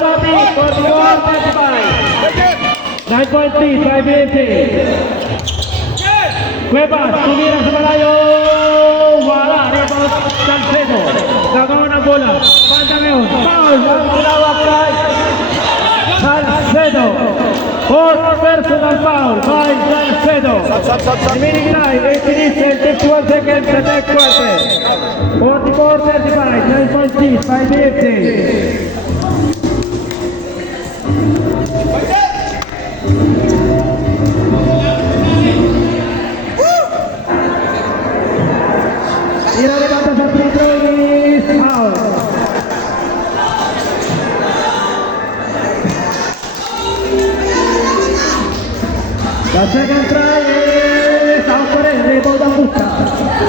natin, 44-35. 9.3, 5 minutes. Cuevas, tumira sa malayo. Wala, rebound Salcedo. Gagawa ng bola. Banda ngayon, foul. Ang tinawag kay Salcedo. Fourth personal foul by Salcedo. Remaining time, 8 minutes and 51 seconds sa third quarter. 44-35, 9.3, 5 minutes. Tira de banda sa free throw is out. The second try is out for it. Rebound ang busta.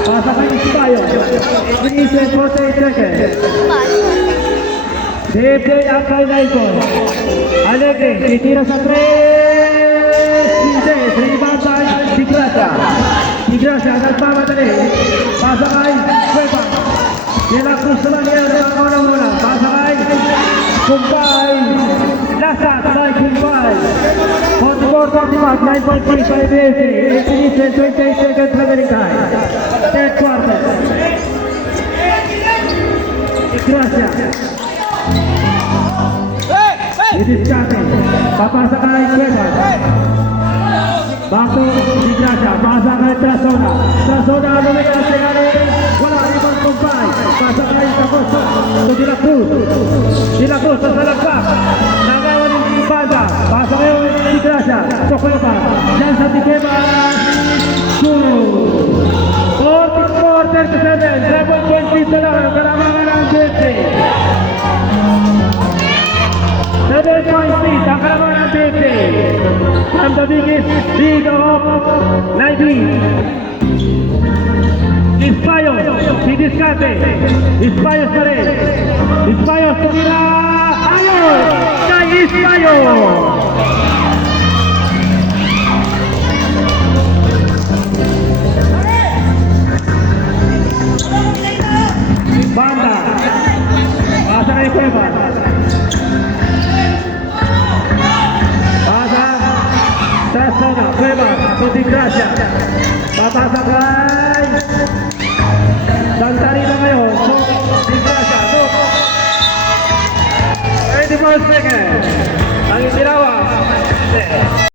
Pasa kay Ispayo. 3 and 48 seconds. DJ ang kay Naikon. Alegre, titira sa 3. Pintes, rebound by Tigrasa. Tigrasa, nagmamadali. Pasa kay Cuevas. De la Cruz sa langyan, nakakaw na muna. Pasa kay Kumpay. Lasat by Kumpay. 44-45, 9.35 minutes. 8 minutes and 28 seconds remaining time. Third quarter. Tigrasa. Didiscate. Papasa kay Cuevas. Back to Tigrasa. Pasa kay Trasona. Trasona, lumika ang sinari. Wala, rebound Kumpay. Pasa kay Tacoso. To De La Cruz. De La Cruz sa salagpak. Nagawa ng banda. Pasa kayo Tigrasa. To Cuevas. Diyan sa Cuevas. 44-37. 7.20 sa lang. Kalamangan ng 7.3, ang kalamangan ng 20. From the biggest league of 19. Ispayo, si Discate. Ispayo pa rin. Ispayo, tumira. Ayun! Kay Ispayo! Banda. Pasa kay Cuevas. Trasona, Cuevas, Tigrasa. Papasa kay Santarino ngayon. So, Tigrasa. 24 seconds. Ang itinawa.